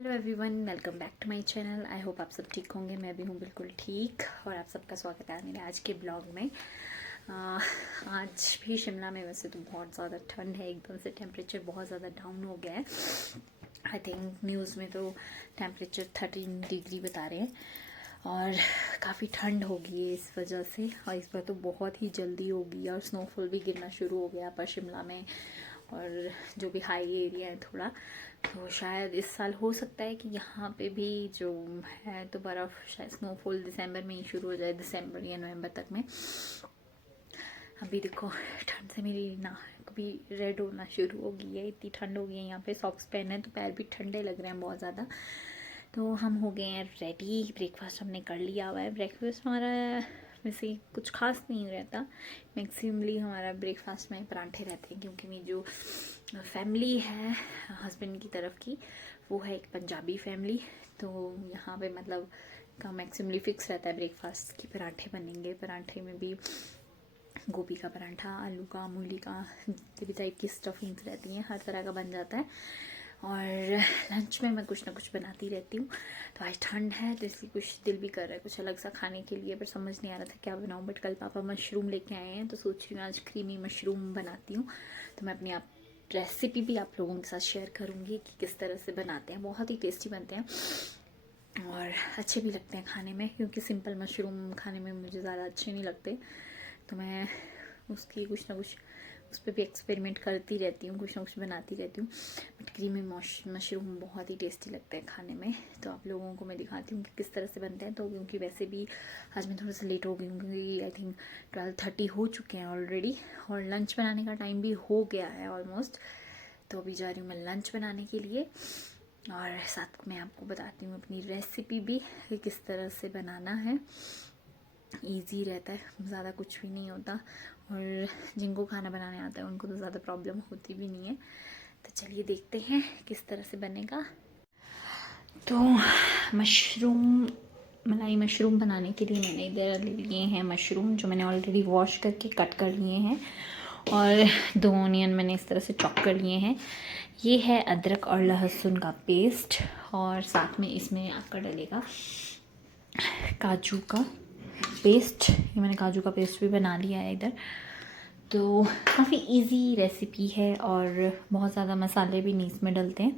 Hello everyone, welcome back to my channel. I hope आप सब ठीक होंगे। मैं भी हूँ बिल्कुल ठीक। और आप सबका स्वागत है मेरे आज के ब्लॉग में। आज भी शिमला में वैसे तो बहुत ज़्यादा ठंड है, एकदम से टेम्परेचर बहुत ज़्यादा डाउन हो गया है। आई थिंक न्यूज़ में तो टेम्परेचर 13 डिग्री बता रहे हैं और काफ़ी ठंड होगी है इस वजह से। और इस बार तो बहुत ही जल्दी होगी और स्नोफॉल भी गिरना शुरू हो गया पर शिमला में और जो भी हाई एरिया है थोड़ा, तो शायद इस साल हो सकता है कि यहाँ पे भी जो है तो बर्फ़ शायद स्नोफॉल दिसंबर में ही शुरू हो जाए, दिसंबर या नवंबर तक में। अभी देखो ठंड से मेरी नाक भी रेड होना शुरू हो गई है, इतनी ठंड हो गई है। यहाँ पे सॉक्स पहने तो पैर भी ठंडे लग रहे हैं बहुत ज़्यादा। तो हम हो गए हैं रेडी, ब्रेकफास्ट हमने कर लिया हुआ है। ब्रेकफास्ट हमारा वैसे कुछ खास नहीं रहता, मैक्सिमली हमारा ब्रेकफास्ट में पराठे रहते हैं क्योंकि मेरी जो फैमिली है हस्बैंड की तरफ की वो है एक पंजाबी फैमिली। तो यहाँ पे मतलब का मैक्सिमली फिक्स रहता है ब्रेकफास्ट की पराठे बनेंगे। पराठे में भी गोभी का पराठा, आलू का, मूली का, जितने भी टाइप की स्टफिंग्स रहती हैं हर तरह का बन जाता है। और लंच में मैं कुछ ना कुछ बनाती रहती हूँ। तो आज ठंड है तो इसलिए कुछ दिल भी कर रहा है कुछ अलग सा खाने के लिए, पर समझ नहीं आ रहा था क्या बनाऊँ। बट कल पापा मशरूम लेके आए हैं तो सोच रही हूँ आज क्रीमी मशरूम बनाती हूँ। तो मैं अपनी आप रेसिपी भी आप लोगों के साथ शेयर करूँगी कि किस तरह से बनाते हैं। बहुत ही टेस्टी बनते हैं और अच्छे भी लगते हैं खाने में, क्योंकि सिंपल मशरूम खाने में मुझे ज़्यादा अच्छे नहीं लगते। तो मैं उसकी कुछ ना कुछ उस पर भी एक्सपेरिमेंट करती रहती हूँ, कुछ ना कुछ बनाती रहती हूँ। बट क्रीमी मशरूम बहुत ही टेस्टी लगता है खाने में। तो आप लोगों को मैं दिखाती हूँ कि किस तरह से बनते हैं। तो क्योंकि वैसे भी आज मैं थोड़ा सा लेट हो गई हूँ क्योंकि आई थिंक 12:30 हो चुके हैं ऑलरेडी और लंच बनाने का टाइम भी हो गया है ऑलमोस्ट। तो अभी जा रही हूँ मैं लंच बनाने के लिए और साथ में आपको बताती हूँ अपनी रेसिपी भी कि किस तरह से बनाना है। ईजी रहता है, ज़्यादा कुछ भी नहीं होता और जिनको खाना बनाने आता है उनको तो ज़्यादा प्रॉब्लम होती भी नहीं है। तो चलिए देखते हैं किस तरह से बनेगा। तो मशरूम, मलाई मशरूम बनाने के लिए मैंने इधर लिए हैं मशरूम जो मैंने ऑलरेडी वॉश करके कट कर लिए हैं और 2 ऑनियन मैंने इस तरह से चॉप कर लिए हैं। ये है अदरक और लहसुन का पेस्ट और साथ में इसमें आपका डलेगा काजू का पेस्ट। ये मैंने काजू का पेस्ट भी बना लिया है इधर। तो काफ़ी इजी रेसिपी है और बहुत ज़्यादा मसाले भी नहीं इसमें डलते हैं।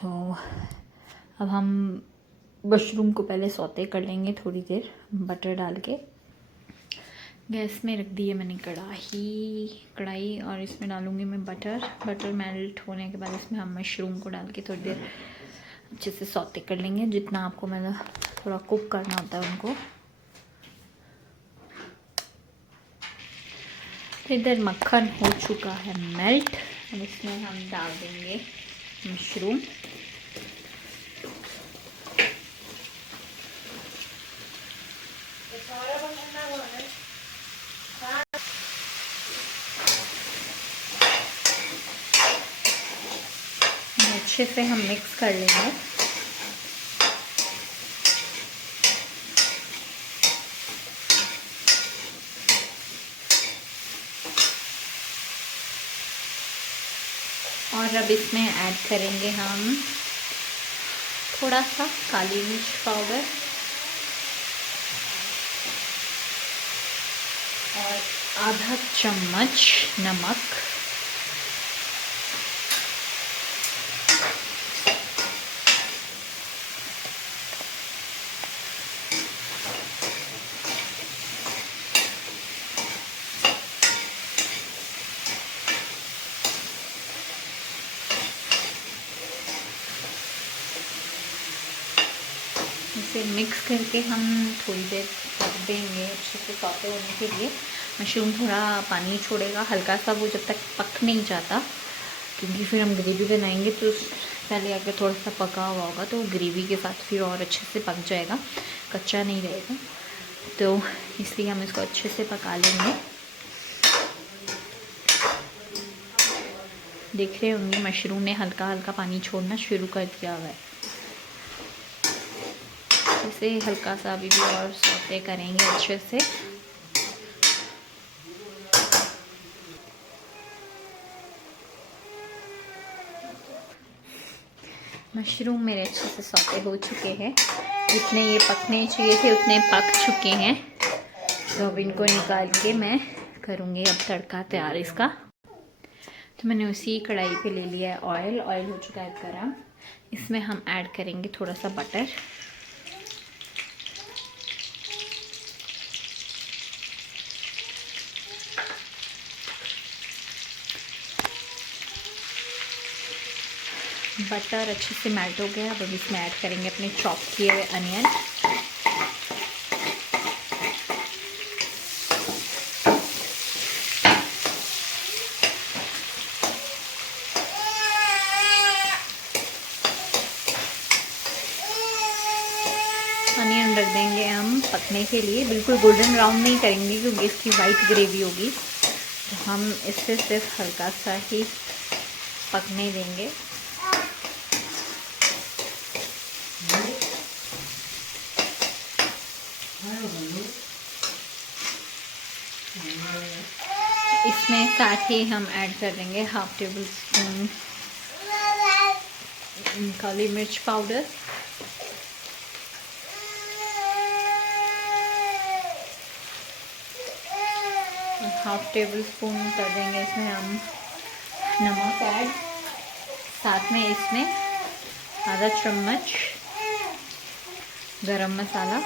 तो अब हम मशरूम को पहले सौते कर लेंगे थोड़ी देर बटर डाल के। गैस में रख दी है मैंने कढ़ाई और इसमें डालूँगी मैं बटर मेल्ट होने के बाद इसमें हम मशरूम को डाल के थोड़ी देर अच्छे से सौते कर लेंगे, जितना आपको मतलब थोड़ा कुक करना होता है उनको। इधर मक्खन हो चुका है मेल्ट। अब इसमें हम डाल देंगे मशरूम। अच्छे से हम मिक्स कर लेंगे। और अब इसमें ऐड करेंगे हम थोड़ा सा काली मिर्च पाउडर और आधा चम्मच नमक। इसे मिक्स करके हम थोड़ी देर रख देंगे अच्छे से सौते होने के लिए। मशरूम थोड़ा पानी छोड़ेगा हल्का सा, वो जब तक पक नहीं जाता, क्योंकि फिर हम ग्रेवी बनाएंगे तो पहले अगर थोड़ा सा पका हुआ होगा तो ग्रेवी के साथ फिर और अच्छे से पक जाएगा, कच्चा नहीं रहेगा। तो इसलिए हम इसको अच्छे से पका लेंगे। देख रहे होंगे मशरूम ने हल्का हल्का पानी छोड़ना शुरू कर दिया हुआ है। इसे हल्का सा अभी भी और सौते करेंगे अच्छे से। मशरूम मेरे अच्छे से सौते हो चुके हैं, जितने ये पकने चाहिए थे उतने पक चुके हैं। तो अब इनको निकाल के मैं करूँगी अब तड़का तैयार इसका। तो मैंने उसी कढ़ाई पे ले लिया है ऑयल। ऑयल हो चुका है गरम। इसमें हम ऐड करेंगे थोड़ा सा बटर। बटर अच्छे से मेल्ट हो गया। अब इसमें ऐड करेंगे अपने चॉप किए हुए अनियन। अनियन रख देंगे हम पकने के लिए। बिल्कुल गोल्डन ब्राउन नहीं करेंगे क्योंकि इसकी वाइट ग्रेवी होगी, तो हम इससे सिर्फ हल्का सा ही पकने देंगे। इसमें साथ ही हम ऐड कर देंगे 1/2 टेबल स्पून काली मिर्च पाउडर, और 1/2 टेबल स्पून कर देंगे इसमें हम नमक ऐड। साथ में इसमें आधा चम्मच गरम मसाला।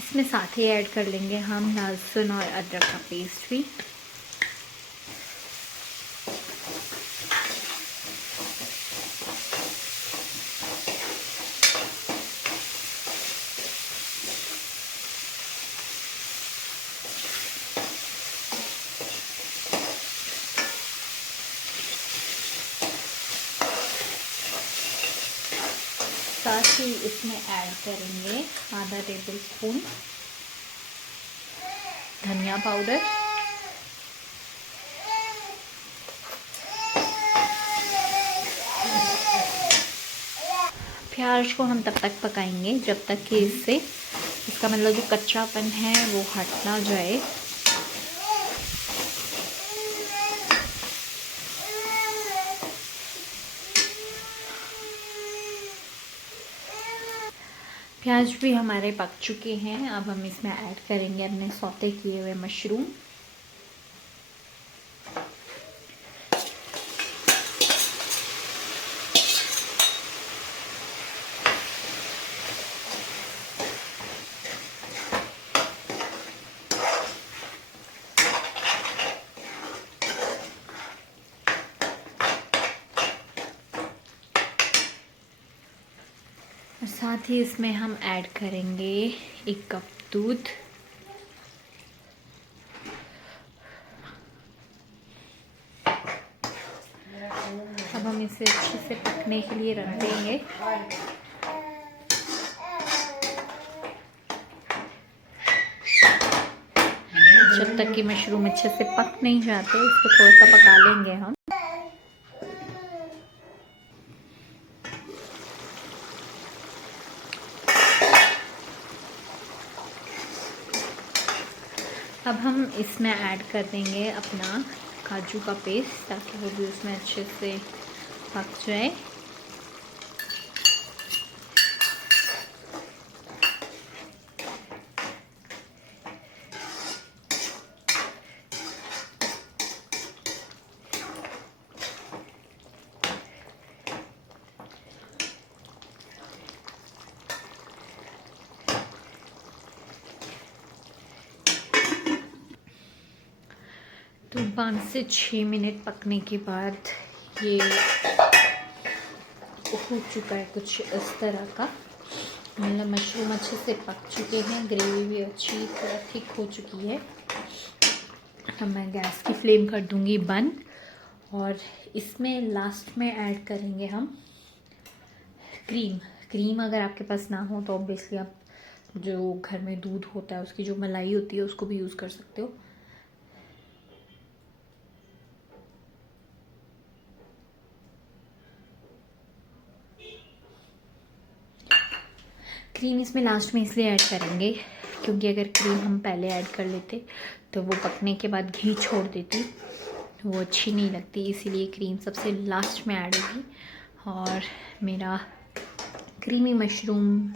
इसमें साथ ही ऐड कर लेंगे हम लहसुन और अदरक का पेस्ट भी। साथ ही इसमें ऐड करेंगे आधा टेबल स्पून धनिया पाउडर। प्याज को हम तब तक पकाएंगे जब तक कि इसका मतलब जो कच्चापन है वो हट ना जाए। प्याज भी हमारे पक चुके हैं। अब हम इसमें ऐड करेंगे अपने सौते किए हुए मशरूम। और साथ ही इसमें हम ऐड करेंगे 1 कप दूध। अब हम इसे अच्छे से पकने के लिए रख देंगे। जब तक कि मशरूम अच्छे से पक नहीं जाते इसको थोड़ा सा पका लेंगे हम। अब हम इसमें ऐड कर देंगे अपना काजू का पेस्ट ताकि वो भी उसमें अच्छे से पक जाए। तो 5 से 6 मिनट पकने के बाद ये हो चुका है कुछ इस तरह का। मतलब मशरूम अच्छे से पक चुके हैं, ग्रेवी भी अच्छी तरह थिक हो चुकी है। अब मैं गैस की फ्लेम कर दूंगी बंद और इसमें लास्ट में ऐड करेंगे हम क्रीम। क्रीम अगर आपके पास ना हो तो ऑब्वियसली आप जो घर में दूध होता है उसकी जो मलाई होती है उसको भी यूज़ कर सकते हो। क्रीम इसमें लास्ट में इसलिए ऐड करेंगे क्योंकि अगर क्रीम हम पहले ऐड कर लेते तो वो पकने के बाद घी छोड़ देती वो अच्छी नहीं लगती, इसीलिए क्रीम सबसे लास्ट में ऐड होगी। और मेरा क्रीमी मशरूम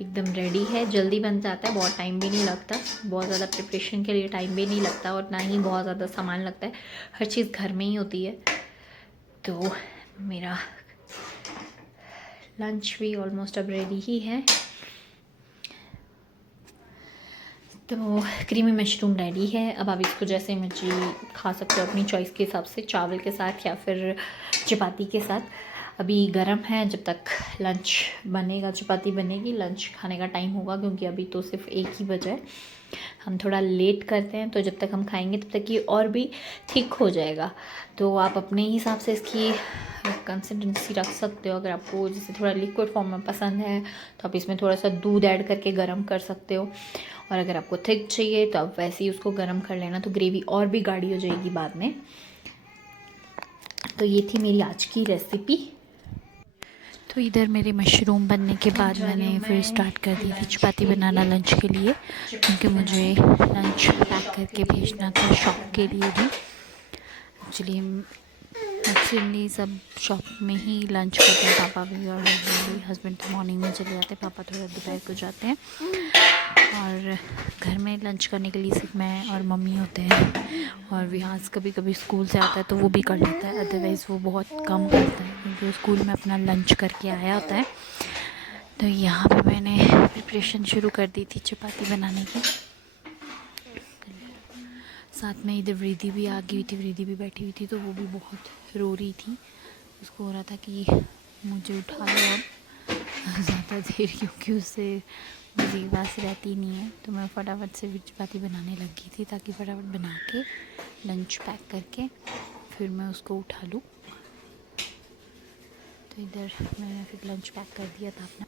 एकदम रेडी है, जल्दी बन जाता है, बहुत टाइम भी नहीं लगता, बहुत ज़्यादा प्रिपरेशन के लिए टाइम भी नहीं लगता और ना ही बहुत ज़्यादा सामान लगता है, हर चीज़ घर में ही होती है। तो मेरा लंच भी ऑलमोस्ट अब रेडी ही है। तो क्रीमी मशरूम रेडी है। अब आप इसको जैसे मर्जी खा सकते हो अपनी चॉइस के हिसाब से, चावल के साथ या फिर चपाती के साथ। अभी गरम है, जब तक लंच बनेगा, चपाती बनेगी, लंच खाने का टाइम होगा, क्योंकि अभी तो सिर्फ 1 ही बजा है। हम थोड़ा लेट करते हैं, तो जब तक हम खाएंगे तब तक ये और भी थिक हो जाएगा। तो आप अपने हिसाब से इसकी कंसिस्टेंसी रख सकते हो। अगर आपको जैसे थोड़ा लिक्विड फॉर्म में पसंद है तो आप इसमें थोड़ा सा दूध ऐड करके गरम कर सकते हो, और अगर आपको थिक चाहिए तो आप वैसे ही उसको गरम कर लेना, तो ग्रेवी और भी गाढ़ी हो जाएगी बाद में। तो ये थी मेरी आज की रेसिपी। तो इधर मेरे मशरूम बनने के बाद मैंने फिर स्टार्ट कर दी थी चपाती बनाना लंच के लिए, क्योंकि मुझे लंच पैक करके भेजना था शॉप के लिए भी। एक्चुअली एक्चुअली सब शॉप में ही लंच करते हैं, पापा भी और हस्बैंड भी। हस्बैंड तो मॉर्निंग में चले जाते हैं, पापा थोड़ा दोपहर को जाते हैं, और घर में लंच करने के लिए सिर्फ मैं और मम्मी होते हैं। और विहास कभी कभी स्कूल से आता है तो वो भी कर लेता है, अदरवाइज़ वो बहुत कम करता है, क्योंकि वो स्कूल में अपना लंच करके आया होता है। तो यहाँ पे मैंने प्रिपरेशन शुरू कर दी थी चपाती बनाने की। साथ में इधर वृद्धि भी आ गई थी, वृद्धि भी बैठी हुई थी, तो वो भी बहुत रो रही थी। उसको हो रहा था कि मुझे उठा लो अब ज़्यादा देर, क्योंकि उससे मुझे पास रहती नहीं है। तो मैं फटाफट से चपाती बनाने लगी थी, ताकि फटाफट बना के लंच पैक करके फिर मैं उसको उठा लूँ। तो इधर मैंने फिर लंच पैक कर दिया था अपना।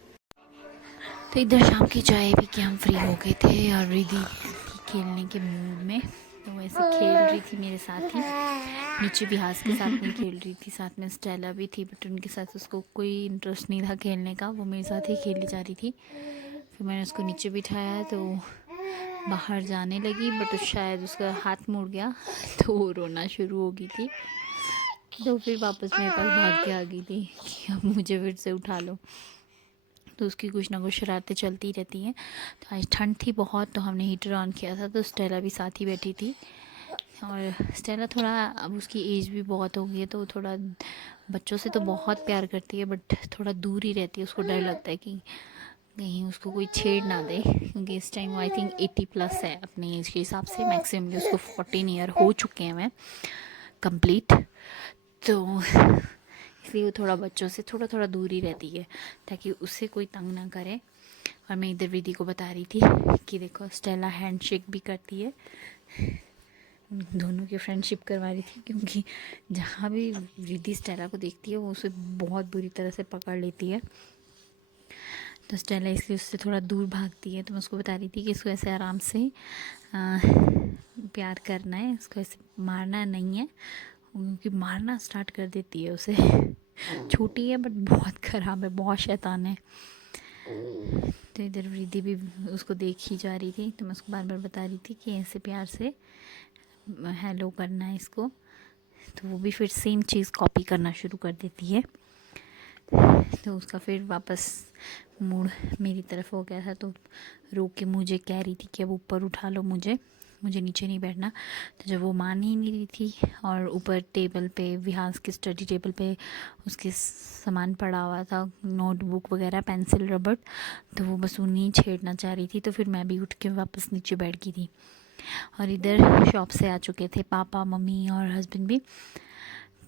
तो इधर शाम की चाय पी के हम फ्री हो गए थे, और रिद्धि खेलने के मूड में, तो वैसे खेल रही थी मेरे साथ ही। नीचे विहास के साथ नहीं खेल रही थी, साथ में स्टेला भी थी, बट उनके साथ उसको कोई इंटरेस्ट नहीं था खेलने का, वो मेरे साथ ही खेली जा रही थी। फिर मैंने उसको नीचे बिठाया तो बाहर जाने लगी, बट शायद उसका हाथ मुड़ गया तो वो रोना शुरू हो गई थी। तो फिर वापस मेरे पास भाग के आ गई थी कि अब मुझे फिर से उठा लो। तो उसकी कुछ ना कुछ शरारतें चलती रहती हैं। तो आज ठंड थी बहुत, तो हमने हीटर ऑन किया था, तो स्टेला भी साथ ही बैठी थी। और स्टेला थोड़ा, अब उसकी एज भी बहुत हो गई है, तो थोड़ा बच्चों से तो बहुत प्यार करती है, बट थोड़ा दूर ही रहती है। उसको डर लगता है कि कहीं उसको कोई छेड़ ना दे, क्योंकि इस टाइम वो आई थिंक 80+ है अपनी एज के हिसाब से। मैक्सिमम उसको 14 ईयर हो चुके हैं मैं कंप्लीट, तो इसलिए वो थोड़ा बच्चों से थोड़ा थोड़ा दूर ही रहती है, ताकि उससे कोई तंग ना करे। और मैं इधर विधि को बता रही थी कि देखो स्टेला हैंडशेक भी करती है, दोनों की फ्रेंडशिप करवा रही थी, क्योंकि जहाँ भी रिद्धि स्टेला को देखती है वो उसे बहुत बुरी तरह से पकड़ लेती है। तो स्टेला इसलिए उससे थोड़ा दूर भागती है। तो मैं उसको बता रही थी कि इसको ऐसे आराम से प्यार करना है, इसको ऐसे मारना नहीं है, क्योंकि मारना स्टार्ट कर देती है उसे। छोटी है बट बहुत ख़राब है, बहुत शैतान है। तो इधर रिद्धि भी उसको देख ही जा रही थी, तो मैं उसको बार बार बता रही थी कि ऐसे प्यार से हेलो करना है इसको। तो वो भी फिर सेम चीज़ कॉपी करना शुरू कर देती है। तो उसका फिर वापस मूड मेरी तरफ हो गया था, तो रो के मुझे कह रही थी कि अब ऊपर उठा लो मुझे नीचे नहीं बैठना। तो जब वो मान ही नहीं रही थी, और ऊपर टेबल पे, विहास की स्टडी टेबल पे उसके सामान पड़ा हुआ था, नोटबुक वगैरह, पेंसिल, रबड़, तो वो बस उन्हीं छेड़ना चाह रही थी। तो फिर मैं भी उठ के वापस नीचे बैठ गई थी। और इधर शॉप से आ चुके थे पापा, मम्मी और हस्बैंड भी,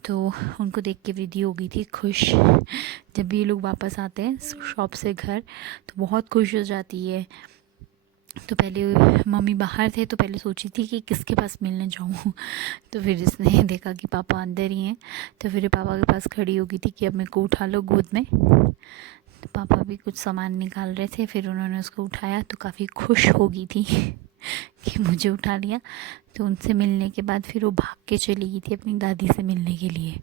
तो उनको देख के वृद्धि हो गई थी खुश। जब भी ये लोग वापस आते हैं शॉप से घर, तो बहुत खुश हो जाती है। तो पहले मम्मी बाहर थे, तो पहले सोची थी कि किसके पास मिलने जाऊँ। तो फिर इसने देखा कि पापा अंदर ही हैं, तो फिर पापा के पास खड़ी हो गई थी कि अब मेरे को उठा लो गोद में। तो पापा भी कुछ सामान निकाल रहे थे, फिर उन्होंने उसको उठाया, तो काफ़ी खुश हो गई थी कि मुझे उठा लिया। तो उनसे मिलने के बाद फिर वो भाग के चली गई थी अपनी दादी से मिलने के लिए।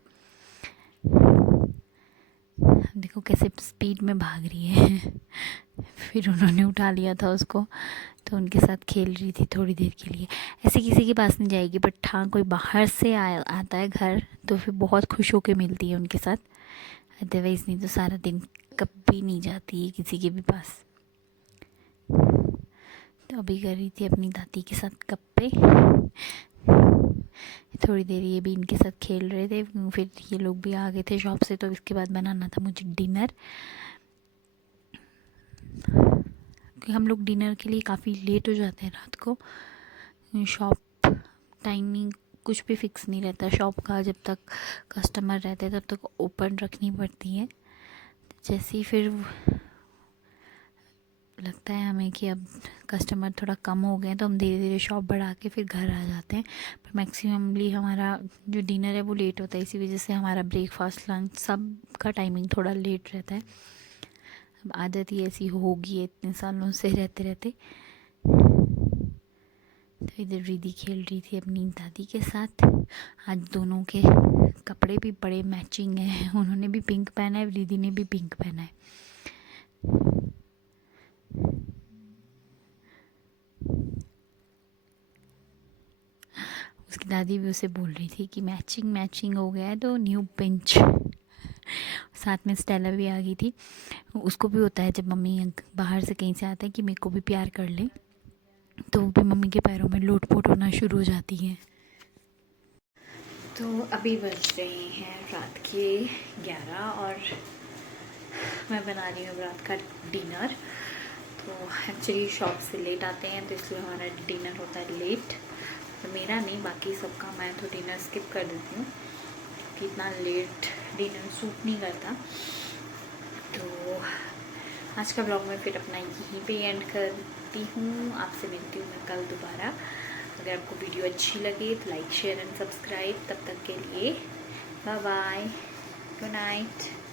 देखो कैसे स्पीड में भाग रही है। फिर उन्होंने उठा लिया था उसको, तो उनके साथ खेल रही थी थोड़ी देर के लिए। ऐसे किसी के पास नहीं जाएगी, बट हाँ कोई बाहर से आता है घर तो फिर बहुत खुश होकर मिलती है उनके साथ, अदरवाइज़ नहीं तो सारा दिन कभी नहीं जाती है किसी के भी पास। तो अभी कर रही थी अपनी दादी के साथ गप्पे। थोड़ी देर ये भी इनके साथ खेल रहे थे, फिर ये लोग भी आ गए थे शॉप से, तो इसके बाद बनाना था मुझे डिनर। क्योंकि हम लोग डिनर के लिए काफ़ी लेट हो जाते हैं रात को। शॉप टाइमिंग कुछ भी फिक्स नहीं रहता शॉप का, जब तक कस्टमर रहते हैं तब तक ओपन रखनी पड़ती है। जैसे ही फिर लगता है हमें कि अब कस्टमर थोड़ा कम हो गए हैं, तो हम धीरे धीरे शॉप बढ़ा के फिर घर आ जाते हैं। पर मैक्सिममली हमारा जो डिनर है वो लेट होता है, इसी वजह से हमारा ब्रेकफास्ट लंच सब का टाइमिंग थोड़ा लेट रहता है। अब आदत ही ऐसी होगी इतने सालों से रहते रहते। तो इधर रिद्धि खेल रही थी अपनी दादी के साथ। आज दोनों के कपड़े भी बड़े मैचिंग हैं, उन्होंने भी पिंक पहना है, रिद्धि ने भी पिंक पहना है। उसकी दादी भी उसे बोल रही थी कि मैचिंग मैचिंग हो गया है तो न्यू पिंच। साथ में स्टेला भी आ गई थी। उसको भी होता है जब मम्मी बाहर से कहीं से आता है कि मेरे को भी प्यार कर ले, तो वो भी मम्मी के पैरों में लोट-पोट होना शुरू हो जाती है। तो अभी बज रहे हैं रात के 11 और मैं बना रही हूँ रात का डिनर। तो एक्चुअली शॉप से लेट आते हैं तो इसलिए हमारा डिनर होता है लेट। तो मेरा नहीं, बाकी सबका मैं तो डिनर स्किप कर देती हूँ कि इतना लेट डिनर सूट नहीं करता। तो आज का ब्लॉग मैं फिर अपना यहीं पे एंड करती हूँ। आपसे मिलती हूँ मैं कल दोबारा। अगर आपको वीडियो अच्छी लगे तो लाइक शेयर एंड सब्सक्राइब। तब तक के लिए बाय बाय, गुड नाइट।